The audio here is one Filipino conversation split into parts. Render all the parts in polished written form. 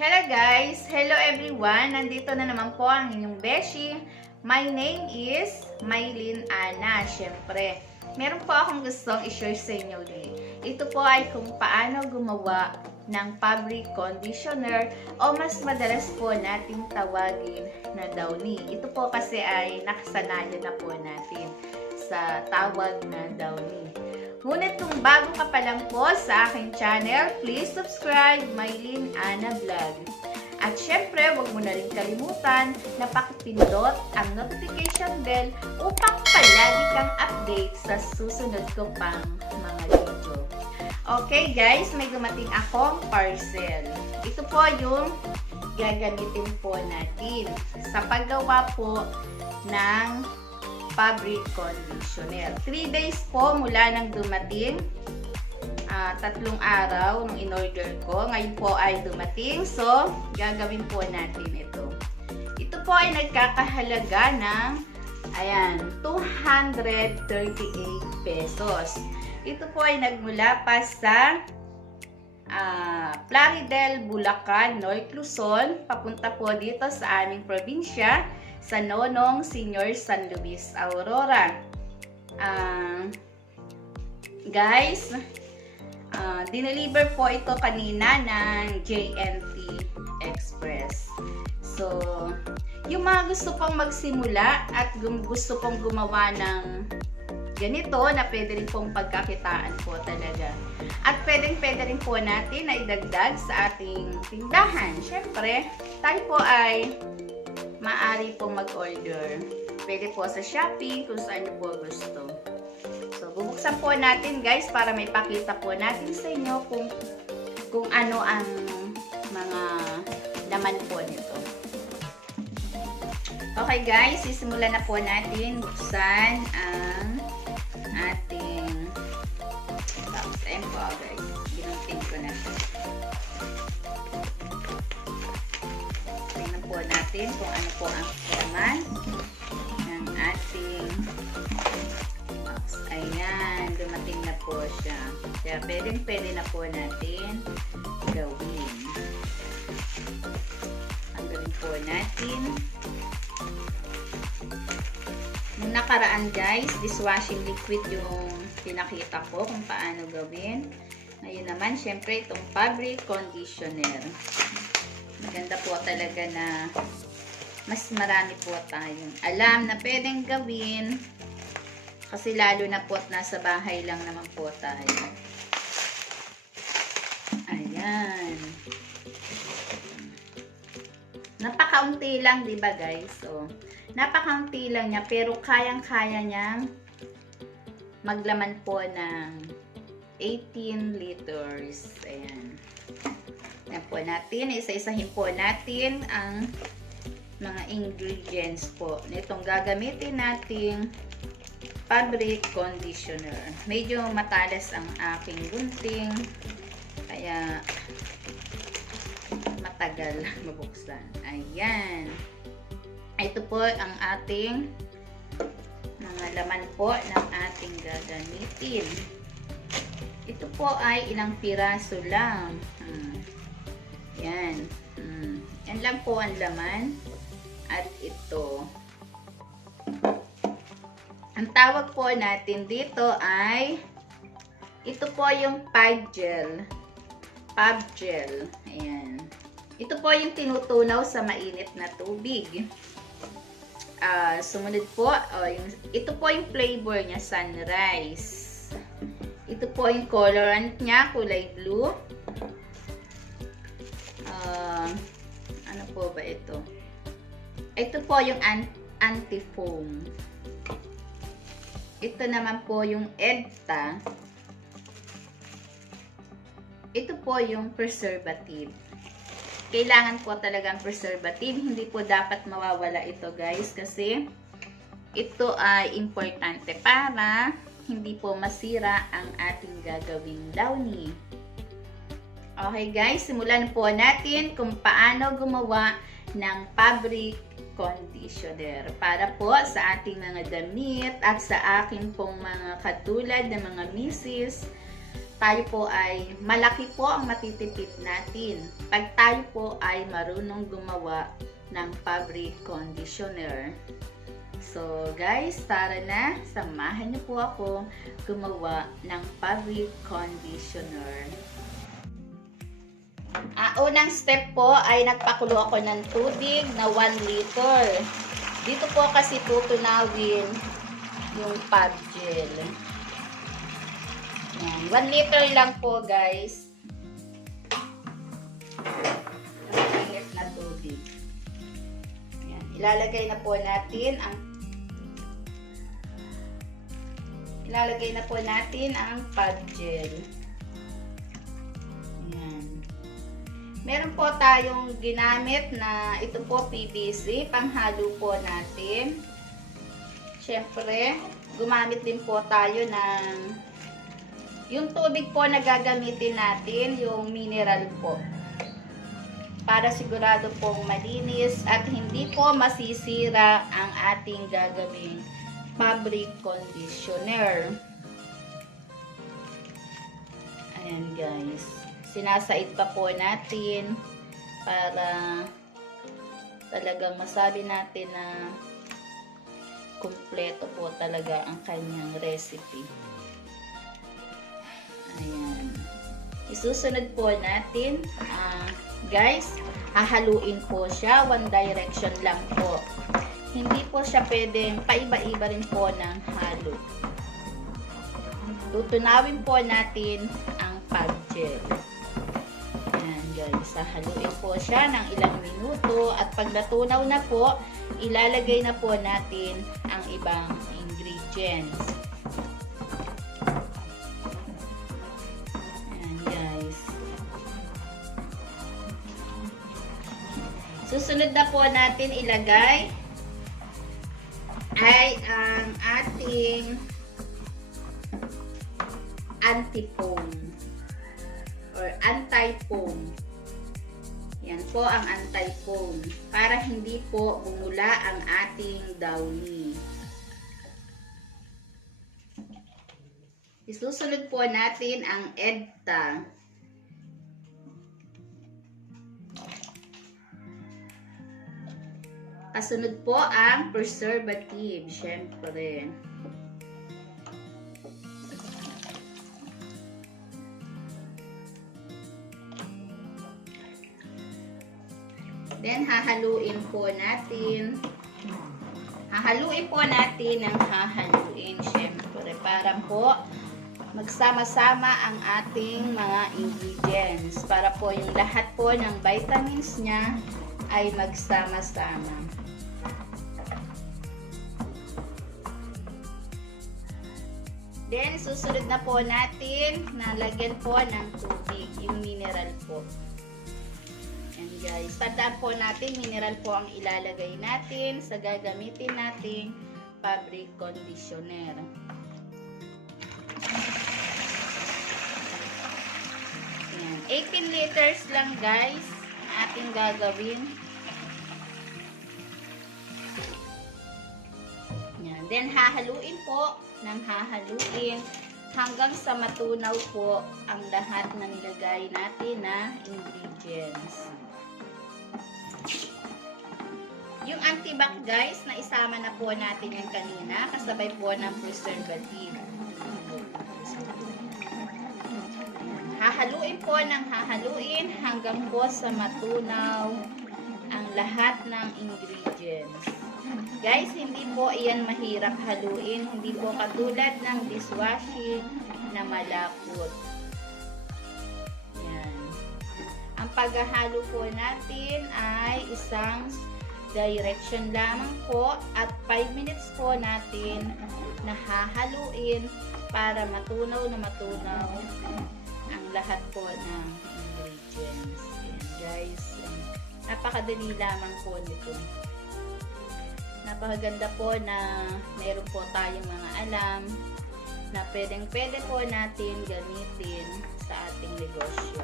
Hello guys! Hello everyone! Nandito na naman po ang inyong beshi. My name is Maylin Ana. Siyempre, meron po akong gustong i-share sa inyo din. Ito po ay kung paano gumawa ng fabric conditioner o mas madalas po nating tawagin na downy. Ito po kasi ay nakasanayan na po natin sa tawag na downy. Ngunit kung bago ka pa lang po sa aking channel, please subscribe Maylin Ana Vlog. At syempre, huwag mo na rin kalimutan na pakipindot ang notification bell upang palagi kang update sa susunod ko pang mga video. Okay guys, may dumating akong parcel. Ito po yung gagamitin po natin sa paggawa po ng fabric conditioner. 3 days po mula nang dumating. 3 araw nung in-order ko. Ngayon po ay dumating. So, gagawin po natin ito. Ito po ay nagkakahalaga ng 238 pesos. Ito po ay nagmula pa sa Plaridel, Bulacan, North Luzon. Papunta po dito sa aming probinsya, sa Nonong Senior San Luis, Aurora. Guys, dineliver po ito kanina ng JNT Express. So, yung mga gusto pong magsimula at gusto pong gumawa ng ganito na pwede rin pong pagkakitaan po talaga. At pwede rin po natin na idagdag sa ating tindahan. Syempre, tayo po ay maaari pong mag-order. Pwede po sa Shopee kung saan nyo po gusto. So, bubuksan po natin guys para may pakita po natin sa inyo kung ano ang mga laman po nito. Okay guys, sisimulan na po natin buksan ang ating box. Ayan po guys, ginunting ko na siya. Tingnan po natin kung ano po ang laman ng ating box. Ayan, dumating na po siya. Kaya pwede na po natin gawin. Ang gawin po natin. Nung nakaraan guys, dishwashing liquid yung pinakita ko kung paano gawin. Ngayon naman, syempre itong fabric conditioner. Maganda po talaga na mas marami po tayong alam na pwedeng gawin. Kasi lalo na po at nasa bahay lang naman po tayo. Ayan. Napakaunti lang, di ba guys? So, napakaunti lang niya pero kayang-kaya niyang maglaman po ng 18 liters. Ayan. Yan po natin. Isa-isahin po natin ang mga ingredients po nitong gagamitin nating fabric conditioner. Medyo matalas ang aking gunting. Kaya matagal mabuksan. Ayan. Ito po ang ating mga laman po ng ating gagamitin. Ito po ay ilang piraso lang. Yan. Yan lang po ang laman. At ito. Ang tawag po natin dito ay ito po yung Fab Gel. Fab Gel. Ayan. Ito po yung tinutunaw sa mainit na tubig. Sumunod po, ito po yung flavor niya, Sunrise. Ito po yung colorant niya, kulay blue. Ano po ba ito? Ito po yung anti-foam. Ito naman po yung EDTA. Ito po yung preservative. Kailangan po talagang preservative. Hindi po dapat mawawala ito guys kasi ito ay importante para hindi po masira ang ating gagawing downy. Okay guys, simulan po natin kung paano gumawa ng fabric conditioner para po sa ating mga damit at sa akin pong mga katulad ng mga misis tayo po ay malaki po ang matitipid natin pag tayo po ay marunong gumawa ng fabric conditioner. So guys, tara na, samahan niyo po ako gumawa ng fabric conditioner. Unang step po ay nagpakulo ako ng tubig na 1 liter. Dito po kasi tutunawin yung fab gel. Yan, 1 liter lang po guys. Mainit na tubig. Yan, ilalagay na po natin ang fab gel. Yan. Meron po tayong ginamit na ito po PVC, panghalo po natin. Siyempre, gumamit din po tayo ng yung tubig po na gagamitin natin, yung mineral po. Para sigurado pong malinis at hindi po masisira ang ating gagawing fabric conditioner. Ayan guys. Sinasait pa po natin para talagang masabi natin na kumpleto po talaga ang kanyang recipe. Ayan. Isusunod po natin, guys, hahaluin po siya, one direction lang po. Hindi po siya pwedeng paiba-iba rin po ng halo. Tutunawin po natin ang fab gel. Ayan guys, hahaluin po siya ng ilang minuto at pag natunaw na po, ilalagay na po natin ang ibang ingredients. Susunod na po natin ilagay ay ang ating anti-foam or anti-foam. Yan po ang anti-foam para hindi po bumula ang ating downy. Isusunod po natin ang EDTA. Kasunod po ang preservative, syempre. Then, hahaluin po natin. Hahaluin po natin ng hahaluin, syempre. Para po magsama-sama ang ating mga ingredients. Para po yung lahat po ng vitamins niya ay magsama-sama. Then, susunod na po natin na lagyan po ng tubig, yung mineral po. And guys, tandaan po natin, mineral po ang ilalagay natin sa gagamitin nating fabric conditioner. Ayan, 18 liters lang guys, ating gagawin. Ayan, then hahaluin po ng hahaluin hanggang sa matunaw po ang lahat ng nilagay natin na ingredients. Yung antibac guys, na isama na po natin yan kanina kasabay po ng preservative. Hahaluin po ng hahaluin hanggang po sa matunaw ang lahat ng ingredients. Guys, hindi po iyan mahirap haluin. Hindi po katulad ng dishwashing na malapot. Yan. Ang paghahalo po natin ay isang direction lamang po at 5 minutes po natin na hahaluin para matunaw na matunaw ang lahat po ng ingredients. Yan guys. Napakadali lamang po nito. Napakaganda po na meron po tayong mga alam na pwedeng-pwede po natin gamitin sa ating negosyo.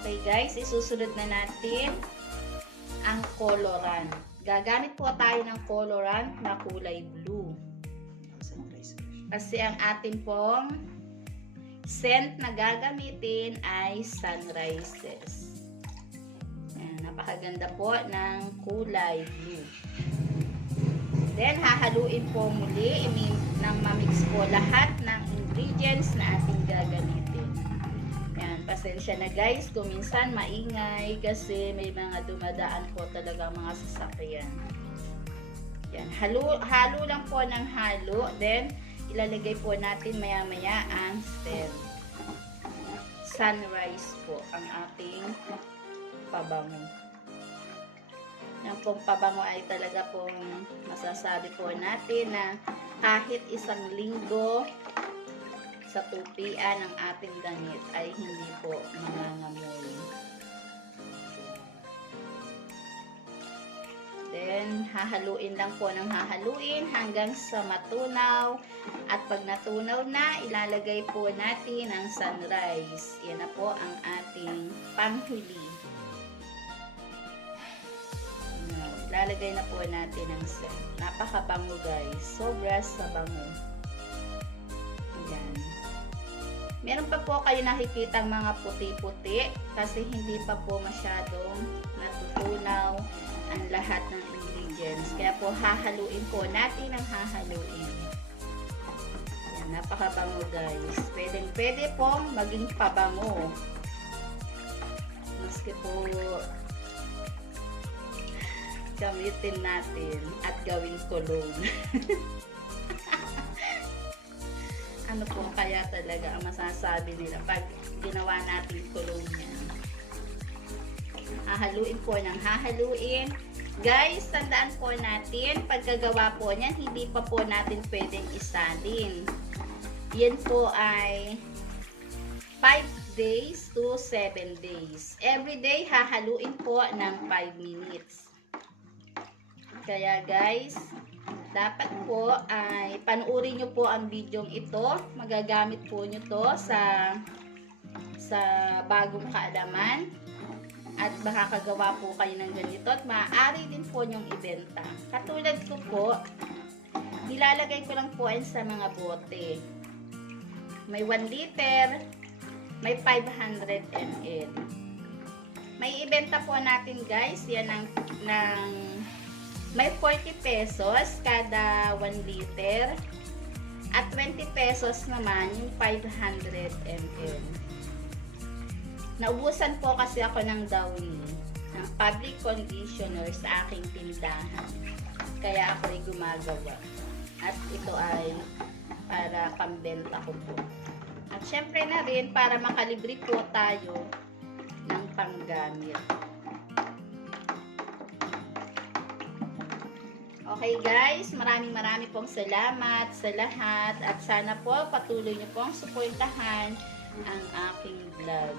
Okay guys, isusunod na natin ang colorant. Gagamit po tayo ng colorant na kulay blue. Kasi ang ating pong scent na gagamitin ay Sunrises. Ayan, napakaganda po ng kulay blue. Then, hahaluin po muli nang mamix po lahat ng ingredients na ating gagamitin. Yan, pasensya na guys kung minsan maingay kasi may mga dumadaan po talaga mga sasakyan. Yan, halo lang po ng halo. Then, ilalagay po natin maya-maya ang stem. Sunrise po ang ating pabango. Yung pong pabango ay talaga pong masasabi po natin na kahit isang linggo sa tupian ng ating damit ay hindi po mangangamoy. Then, hahaluin lang po ng hahaluin hanggang sa matunaw. At pag natunaw na, ilalagay po natin ang sunrise. Yan na po ang ating panghuli. Lalagay na po natin ang scent. Napakabango guys. Sobra sa bango. Ayan. Meron pa po kayo nakikitang mga puti-puti kasi hindi pa po masyadong natutunaw ang lahat ng ingredients. Kaya po hahaluin po natin ang hahaluin. Ayan. Napakabango guys. Pwede pong maging pabango. Maski po gamitin natin at gawing cologne. Ano po kaya talaga ang masasabi nila pag ginawa natin cologne yan? Hahaluin po ng hahaluin. Guys, tandaan po natin, pagkagawa po niyan, hindi pa po natin pwedeng isalin. Yan po ay 5 days to 7 days. Every day, hahaluin po ng 5 minutes. Kaya guys, dapat po ay panuorin nyo po ang video ito. Magagamit po nyo to sa bagong kaalaman. At makakagawa po kayo ng ganito. At maaari din po nyong ibenta. Katulad ko po, nilalagay ko lang po yan sa mga bote. May 1 liter, may 500 ml. May ibenta po natin guys, yan ng may 40 pesos kada 1 liter at 20 pesos naman yung 500 ml. Naubusan po kasi ako ng Downy, ng fabric conditioner sa aking tindahan. Kaya ako ay gumagawa. At ito ay para pambenta ko po. At syempre na rin para makalibre po tayo ng panggamit. Okay guys, maraming pong salamat sa lahat at sana po patuloy niyo pong suportahan ang aking vlog.